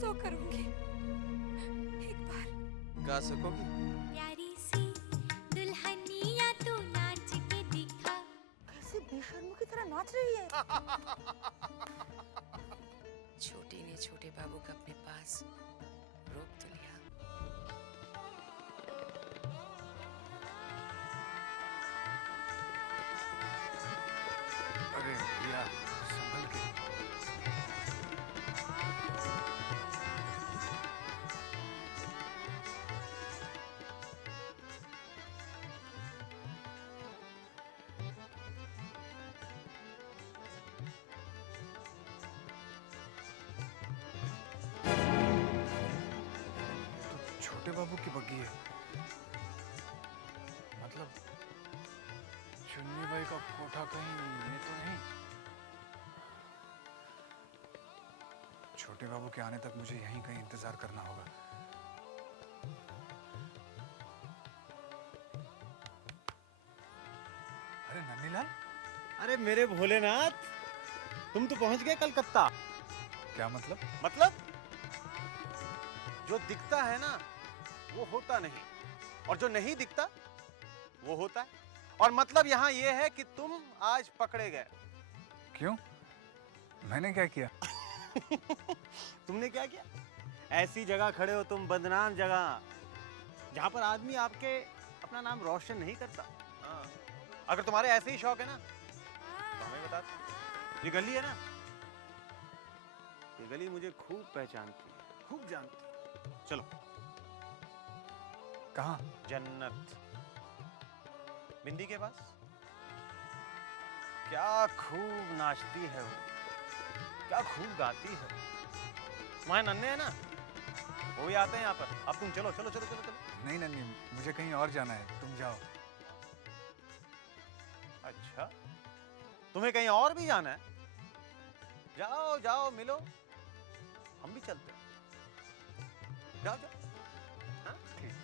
सो करूंगी। एक बार गा सकोगी? प्यारी सी दुल्हनिया तू नाच के दिखा। कैसे बेशर्मों की तरह नाच रही है। छोटी ने छोटे बाबू को अपने पास रोक तो लिया। अरे भैया संभल के। तो छोटे बाबू की बग्गी है, मतलब चुन्नी बाई का कोठा कहीं ये तो नहीं? छोटे बाबू के आने तक मुझे यहीं कहीं इंतजार करना होगा। अरे नन्हीलाल, अरे मेरे भोलेनाथ, तुम तो पहुंच गए कलकत्ता। क्या मतलब? मतलब जो दिखता है ना वो होता नहीं, और जो नहीं दिखता वो होता है। और मतलब यहाँ ये है कि तुम आज पकड़े गए। क्यों? मैंने क्या किया? तुमने क्या किया? ऐसी जगह खड़े हो तुम, बदनाम जगह, जहां पर आदमी आपके अपना नाम रोशन नहीं करता। हाँ। अगर तुम्हारे ऐसे ही शौक है ना तो हमें बता दो। ये गली है ना, ये गली मुझे खूब पहचानती है, खूब जानती है। चलो। कहाँ? जन्नत, बिंदी के पास। क्या खूब नाचती है वो, क्या खूब गाती है। तुम्हारे नन्हे है ना, वो ही आते हैं यहाँ पर। अब तुम चलो चलो चलो चलो चलो। नहीं नन्ही, मुझे कहीं और जाना है, तुम जाओ। अच्छा, तुम्हें कहीं और भी जाना है? जाओ जाओ, मिलो, हम भी चलते हैं। जाओ जाओ। हाँ? ठीक।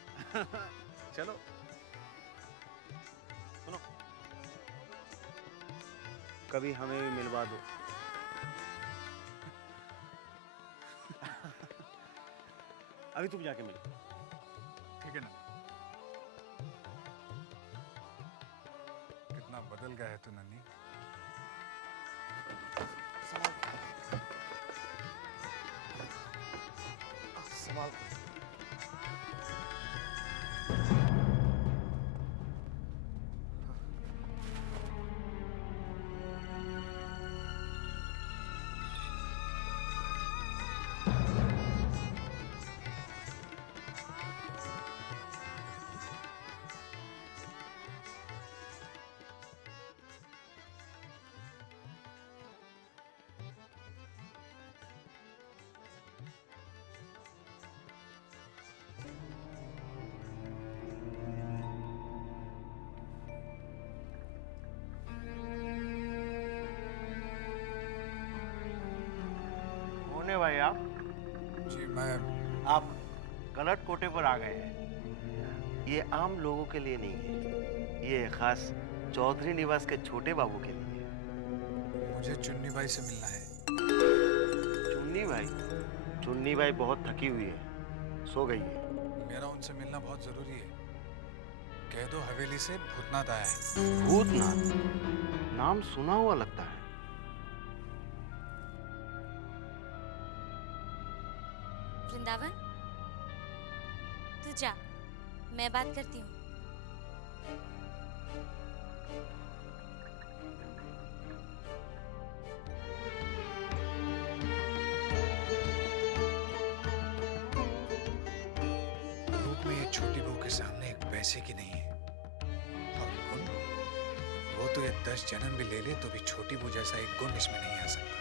चलो। सुनो, कभी हमें भी मिलवा दो। अभी तुम जाके मिलो। ठीक है ना? कितना बदल गया है तू नन्ही। संभाल। होने भाई आप जी मैं आप गलत कोटे पर आ गए हैं। ये आम लोगों के लिए नहीं है, ये खास चौधरी निवास के छोटे बाबू के लिए है। मुझे चुन्नी बाई से मिलना है। चुन्नी भाई? चुन्नी भाई बहुत थकी हुई है, सो गई है। मेरा उनसे मिलना बहुत जरूरी है। कह दो हवेली से भूतनाथ आया है। भूतनाथ? नाम सुना हुआ लगता है। वृंदावन, तू जा, मैं बात करती हूँ। रूप में ये छोटी बहू के सामने एक पैसे की नहीं है, और गुण, वो तो ये 10 जन्म भी ले ले तो भी छोटी बहू जैसा एक गुण इसमें नहीं आ सकता।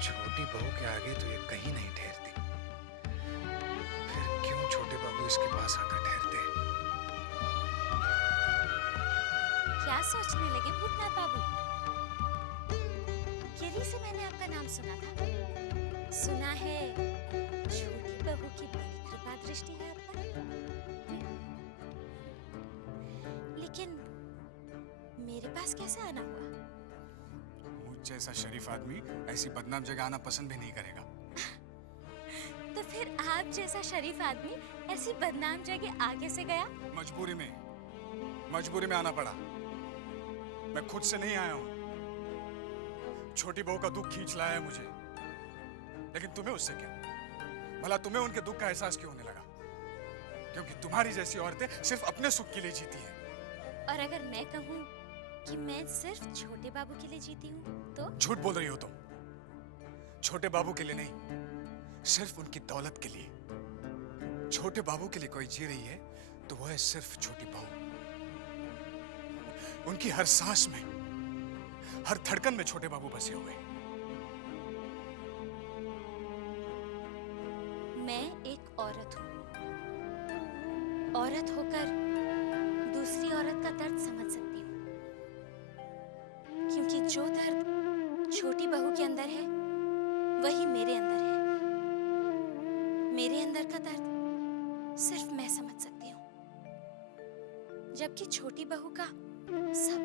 छोटी बहू के आगे तो ये कहीं नहीं ठहरती। फिर क्यों छोटे बाबू इसके पास आकर ठहरते? क्या सोचने लगे भूतनाथ बाबू? गिरी से मैंने आपका नाम सुना था। सुना है छोटी बहू की बड़ी कृपा दृष्टि है आप पर। लेकिन मेरे पास कैसे आना हुआ? मुझ जैसा शरीफ आदमी ऐसी बदनाम जगह आना पसंद भी नहीं करेगा। आप जैसा शरीफ आदमी ऐसी बदनाम जगह आगे से गया? मजबूरी में आना पड़ा। मैं खुद से नहीं आया हूं। छोटी बहू का दुख खींच लाया है मुझे। लेकिन तुम्हें उससे क्या? भला तुम्हें उनके दुख का एहसास क्यों होने लगा? क्योंकि तुम्हारी जैसी औरतें सिर्फ अपने सुख के लिए जीती हैं। और अगर मैं कहूँ कि मैं सिर्फ छोटे बाबू के लिए जीती हूँ तो? झूठ बोल रही हो तुम। छोटे बाबू के लिए नहीं, सिर्फ उनकी दौलत के लिए। छोटे बाबू के लिए कोई जी रही है तो वो है सिर्फ छोटी बहू। उनकी हर सांस में, हर धड़कन में छोटे बाबू बसे हुए। मैं एक औरत हूँ। औरत होकर दूसरी औरत का दर्द समझ सकती हूँ, क्योंकि जो दर्द छोटी बहू के अंदर है वही मेरे अंदर है। मेरे अंदर का दर्द सिर्फ मैं समझ सकती हूँ, जबकि छोटी बहू का सब।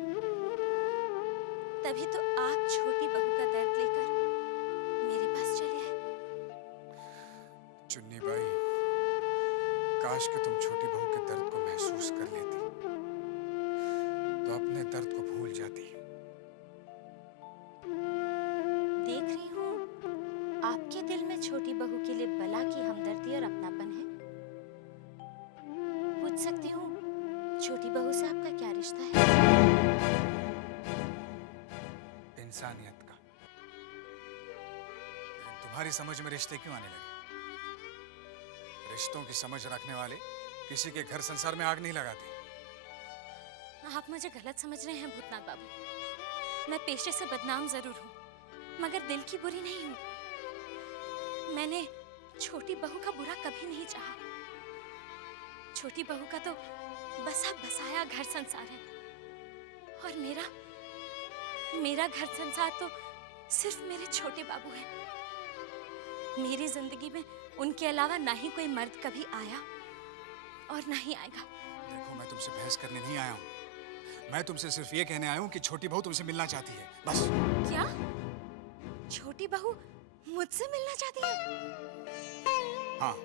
तभी तो आप छोटी बहू का दर्द लेकर मेरे पास चले आए। चुन्नी बाई, काश कि तुम छोटी बहू के दर्द को महसूस कर लेती तो अपने दर्द को भूल जाती। देख रही हूँ आपके दिल में छोटी बहू के लिए बला की हमदर्दी और अपनापन है। पूछ सकती हूँ छोटी बहू से आपका क्या रिश्ता है? इंसानियत का। लेकिन तुम्हारी समझ में रिश्ते क्यों आने लगे? रिश्तों की समझ रखने वाले किसी के घर संसार में आग नहीं लगाते। आप मुझे गलत समझ रहे हैं भूतनाथ बाबू। मैं पेशे से बदनाम जरूर हूँ, मगर दिल की बुरी नहीं हूँ। मैंने छोटी बहू का बुरा कभी नहीं चाहा। छोटी बहू का तो बसा बसाया घर संसार है, और मेरा घर संसार तो सिर्फ मेरे छोटे बाबू हैं। मेरी जिंदगी में उनके अलावा ना ही कोई मर्द कभी आया और ना ही आएगा। देखो, मैं तुमसे बहस करने नहीं आया हूँ। मैं तुमसे सिर्फ ये कहने आया हूँ कि छोटी बहू तुमसे मिलना चाहती है, बस। क्या? छोटी बहू मुझसे मिलना चाहती है? हाँ।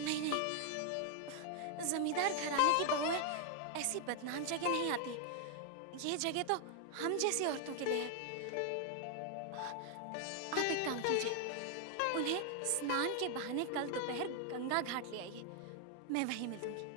नहीं, जमींदार घराने की बहुएं ऐसी बदनाम जगह नहीं आती। ये जगह तो हम जैसी औरतों के लिए है। आप एक काम कीजिए, उन्हें स्नान के बहाने कल दोपहर गंगा घाट ले आइए। मैं वहीं मिलूंगी।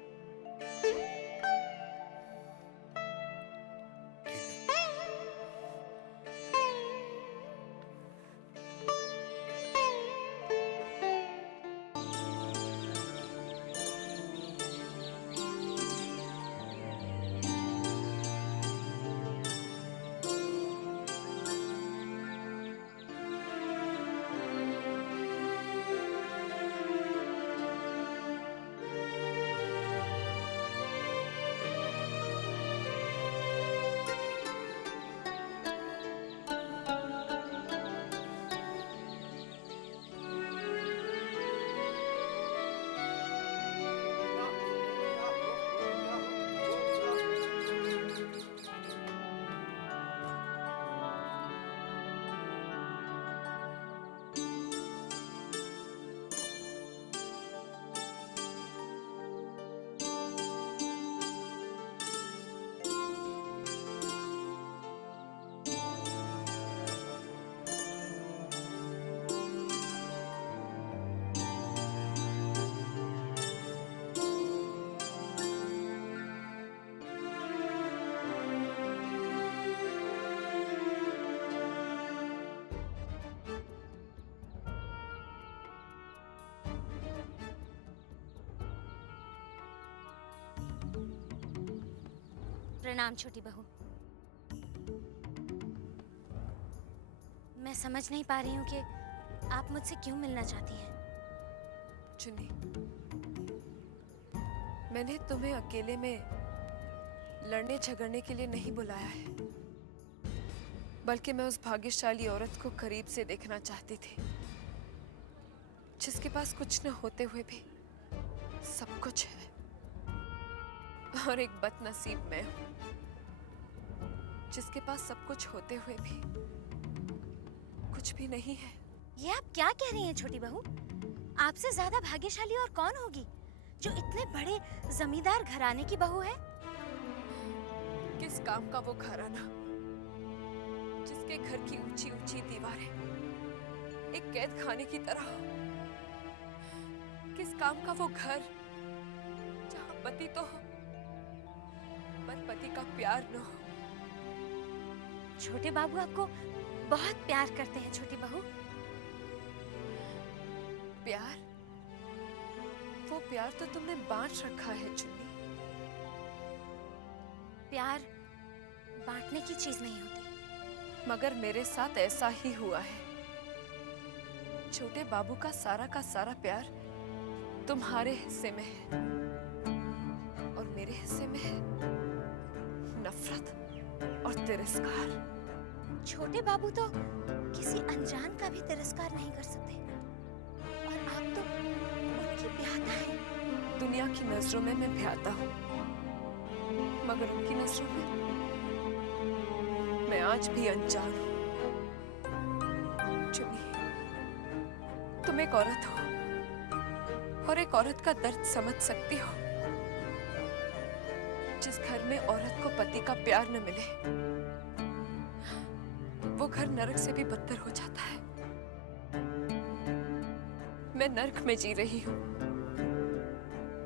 प्रणाम छोटी बहू। मैं समझ नहीं पा रही हूँ कि आप मुझसे क्यों मिलना चाहती हैं। चुन्नी, मैंने तुम्हें अकेले में लड़ने झगड़ने के लिए नहीं बुलाया है, बल्कि मैं उस भाग्यशाली औरत को करीब से देखना चाहती थी, जिसके पास कुछ न होते हुए भी सब कुछ है। और एक बदनसीब मैं हूं, जिसके पास सब कुछ होते हुए भी कुछ भी नहीं है। ये आप क्या कह रही हैं छोटी बहू? आपसे ज्यादा भाग्यशाली और कौन होगी जो इतने बड़े जमींदार घराने की बहू है? किस काम का वो घराना जिसके घर की ऊंची ऊंची दीवारें एक कैद खाने की तरह हो? किस काम का वो घर जहां पति तो हो पर पति का प्यार न हो? छोटे बाबू आपको बहुत प्यार करते हैं छोटी बहू। प्यार? वो प्यार तो तुमने बांट रखा है चुन्नी। प्यार बांटने की चीज नहीं होती। मगर मेरे साथ ऐसा ही हुआ है। छोटे बाबू का सारा प्यार तुम्हारे हिस्से में है और मेरे हिस्से में है नफरत और तिरस्कार। छोटे बाबू तो किसी अनजान का भी तिरस्कार नहीं कर सकते और आप तो उनकी ब्याहता हैं। दुनिया की नजरों में मैं ब्याहता हूँ, मगर उनकी नजरों में मैं आज भी अनजान हूँ। चुन्नी, तुम एक औरत हो और एक औरत का दर्द समझ सकती हो। जिस घर में औरत को पति का प्यार न मिले वो घर नरक से भी बदतर हो जाता है। मैं नरक में जी रही हूँ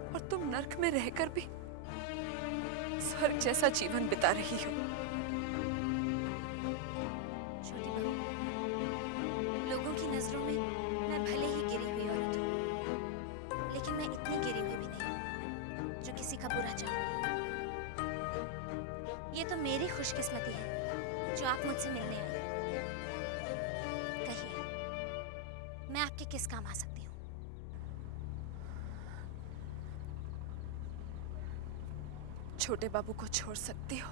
और तुम नरक में रहकर भी स्वर्ग जैसा जीवन बिता रही हो। छोटी बहू, लोगों की नजरों में मैं भले ही गिरी हुई औरत हूँ, लेकिन मैं इतनी गिरी हुई भी नहीं जो किसी का बुरा चाहूं। ये तो मेरी खुशकिस्मती है जो आप मुझसे मिलने आए। कहिए, मैं आपके किस काम आ सकती हूँ? छोटे बाबू को छोड़ सकती हो?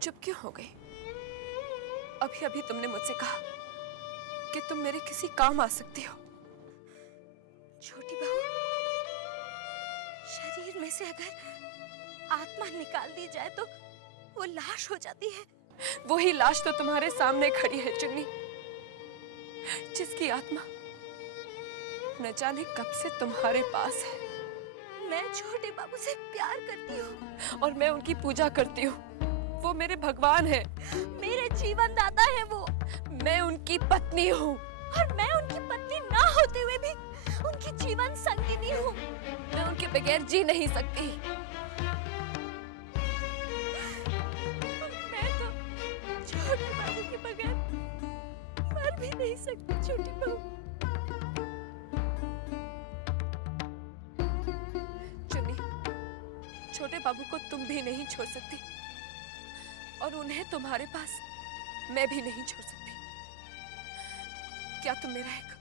चुप क्यों हो गई? अभी अभी तुमने मुझसे कहा कि तुम मेरे किसी काम आ सकती हो। छोटी बहू, शरीर में से अगर आत्मा निकाल दी जाए तो वो लाश हो जाती है। वही लाश तो तुम्हारे सामने खड़ी है चुन्नी, जिसकी आत्मा न जाने कब से तुम्हारे पास है। मैं छोटे बाबू से प्यार करती हूँ और मैं उनकी पूजा करती हूँ। वो मेरे भगवान है, मेरे जीवन दाता है वो। मैं उनकी पत्नी हूँ और मैं उनकी पत्नी ना होते हुए भी उनकी जीवन संगिनी हूँ। मैं उनके बगैर जी नहीं सकती। मैं तो छोटे बाबू के बगैर मर भी नहीं सकती छोटी बहू। चुन्नी, छोटे बाबू को तुम भी नहीं छोड़ सकती और उन्हें तुम्हारे पास मैं भी नहीं छोड़ सकती। क्या तुम मेरा एक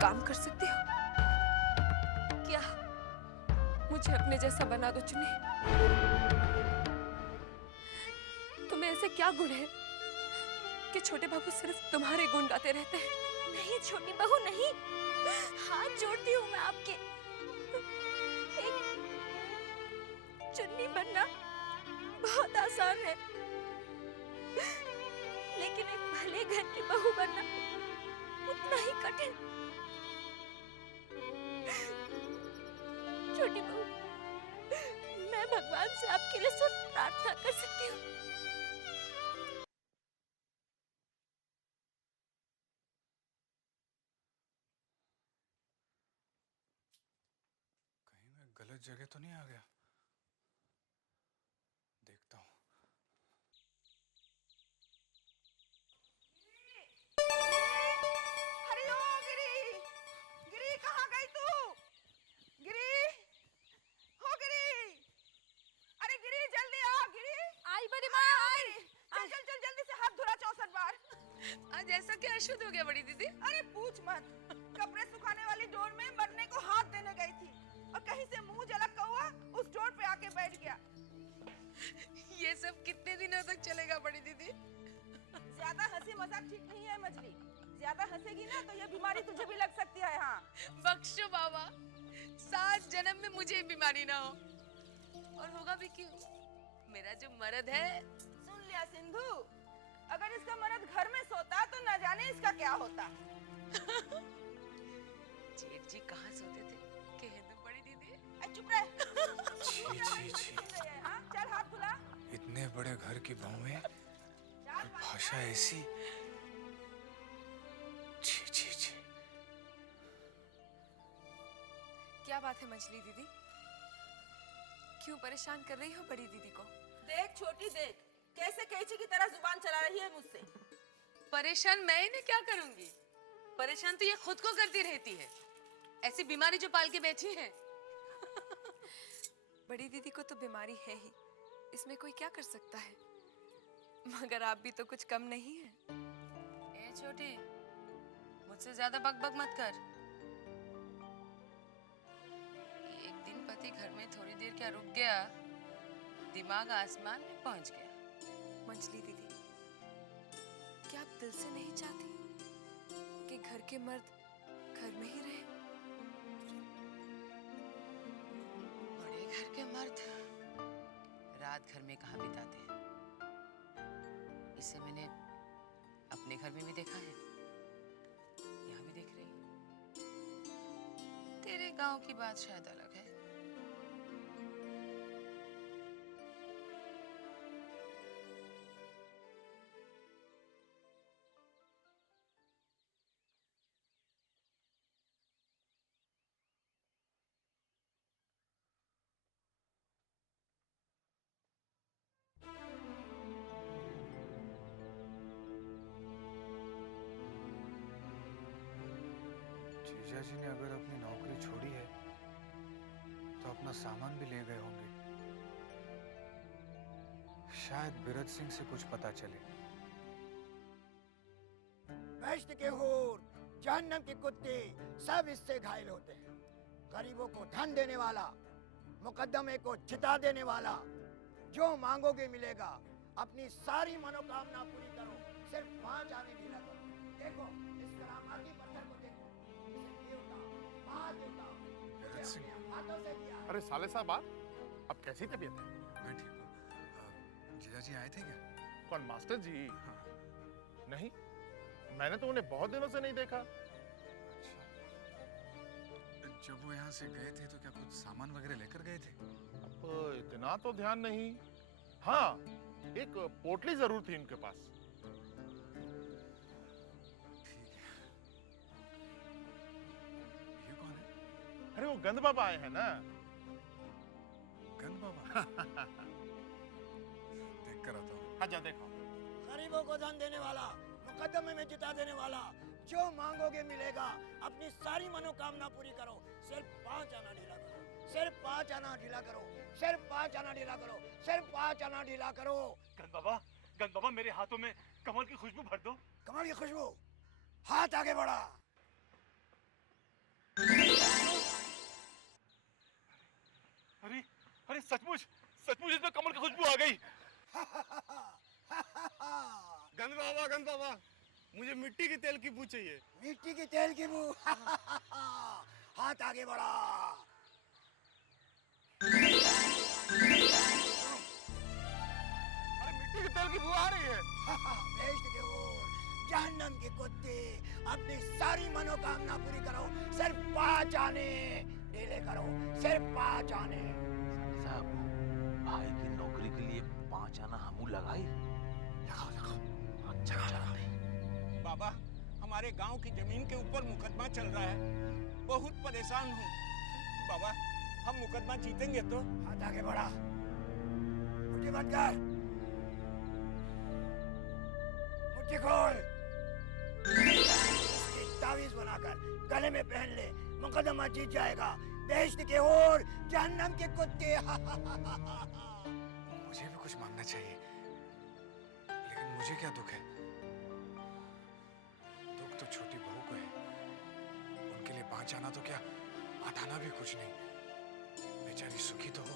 काम कर सकती हो? क्या मुझे अपने जैसा बना दो चुन्नी? तुम्हें ऐसे क्या गुण है कि छोटे बाबू सिर्फ तुम्हारे गुण गाते रहते हैं? नहीं छोटी बहू नहीं, हाथ जोड़ती हूँ मैं आपके। एक चुन्नी बनना बहुत आसान है, लेकिन एक भले घर की बहू बनना उतना ही कठिन। छोटी बहू, मैं भगवान से आपके लिए सिर्फ प्रार्थना कर सकती हूँ। कहीं मैं गलत जगह तो नहीं आ गया? देखता हूँ। अरे ओ गिरी, गिरी कहाँ गई तू? गिरी, हो गिरी, अरे गिरी जल्दी आ गिरी। आई बड़ी माँ आई। चल चल चल जल्दी से हाथ धुला 64 बार। आज ऐसा क्या अशुद्ध हो गया बड़ी दीदी? अरे पूछ मत, कपड़े सुखाने वाली डोर में मरने को हाथ देने गई थी और कहीं से मुंह जला कौवा उस डोर पे आके बैठ गया। ये सब कितने दिनों तक चलेगा बड़ी दीदी? ज्यादा हंसी मजाक ठीक नहीं है मछली। ज्यादा हंसेगी ना तो ये बीमारी तुझे भी लग सकती है। हाँ बख्शो बाबा, 7 जन्म में मुझे बीमारी ना हो। और होगा भी क्यों? मेरा जो मर्द है। सुन लिया सिंधु, अगर इसका मर्द घर में सोता तो न जाने इसका क्या होता। जेठ जी कहाँ सोते थे? कह दो बड़ी दीदी। चुप रह। छी छी छी, हाँ, चल हाथ खुला। इतने बड़े घर की बहू में और भाषा ऐसी। छी छी छी। क्या बात है मंजली दीदी? क्यों परेशान कर रही हो बड़ी दीदी को? देख छोटी देख, कैसे कैची की तरह जुबान चला रही है मुझसे। परेशान मैं इन्हें क्या करूंगी? परेशान तो ये खुद को करती रहती है। ऐसी बीमारी जो पाल के बैठी है। बड़ी दीदी को तो बीमारी है ही, इसमें कोई क्या कर सकता है। मगर आप भी तो कुछ कम नहीं है। ए छोटी, मुझसे ज्यादा बकबक मत कर। एक दिन पति घर में थोड़ी देर क्या रुक गया, दिमाग आसमान में पहुंच गया। मंजली दीदी, क्या आप दिल से नहीं चाहती कि घर के मर्द घर में ही रहे? बड़े घर के मर्द रात घर में कहाँ बिताते हैं? इसे मैंने अपने घर में भी देखा है, यहाँ भी देख रही हूँ। तेरे गांव की बात शायद अलग है। जीजा जी ने अगर अपनी नौकरी छोड़ी है तो अपना सामान भी ले गए होंगे। शायद बिरज सिंह से कुछ पता चले। बेश्त के हूर, जहन्नम के कुत्ते सब इससे घायल होते हैं। गरीबों को धन देने वाला, मुकद्दमे को जिता देने वाला, जो मांगोगे मिलेगा। अपनी सारी मनोकामना पूरी करो, सिर्फ 5 आने ढीला करो। देखो इस करामाती पत्थर को देखो, इसे देवता, महादेवता मुझे अपने हाथों से दिया। अरे साले साहब आप, अब कैसी तबीयत है? मैं ठीक हूँ। जीजा जी आए थे क्या? कौन, मास्टर जी? हाँ। नहीं, मैंने तो उन्हें बहुत दिनों से नहीं देखा। अच्छा, जब वो यहाँ से गए थे तो क्या कुछ सामान वगैरह लेकर गए थे? अब इतना तो ध्यान नहीं। हाँ, एक पोटली जरूर थी उनके पास। ठीक है। ये कौन है? अरे वो गंद बाबा आए हैं ना। गंद बाबा। देख कर आता हूँ। हाँ जा देखो। गरीबों को धन देने वाला, मुकद्दमे में जिता देने वाला, जो मांगोगे मिलेगा। अपनी सारी मनोकामना पूरी करो, सिर्फ 5 आना ढीला करो, सिर्फ 5 आना ढीला करो, सिर्फ 5 आना ढीला करो, सिर्फ 5 आना ढीला करो। गंद बाबा मेरे हाथों में कमल की खुशबू भर दो। कमल की खुशबू, हाथ आगे बढ़ा। अरे अरे सचमुच इसमें कमल की खुशबू आ गई। गंद बाबा, मुझे मिट्टी के तेल की बू चाहिए। मिट्टी की तेल की बू। हाथ आगे बढ़ा। अरे मिट्टी के तेल की बू आ रही है। बेश्त के ओर, जहन्नम के कुत्ते, अपनी सारी मनोकामना पूरी करो, सिर्फ 5 आने ढीले करो, सिर्फ 5 आने। साहब, भाई की नौकरी के लिए 5 आना हमू लगाई। लगाओ। अच्छा नहीं। बाबा, हमारे गांव की जमीन के ऊपर मुकदमा चल रहा है, बहुत परेशान हूँ। बाबा, हम मुकदमा जीतेंगे तो? हाथ आगे बढ़ा। मुट्ठी बंद कर। मुट्ठी खोल। इसकी तावीज बनाकर गले में पहन ले, मुकदमा जीत जाएगा। बेश्त के ओर, जहन्नम के कुत्ते। मुझे भी कुछ मांगना चाहिए, लेकिन मुझे क्या दुख है? दुख तो छोटी बहू को है। उनके लिए 5 आना तो क्या, 8 आना भी कुछ नहीं। बेचारी सुखी तो हो।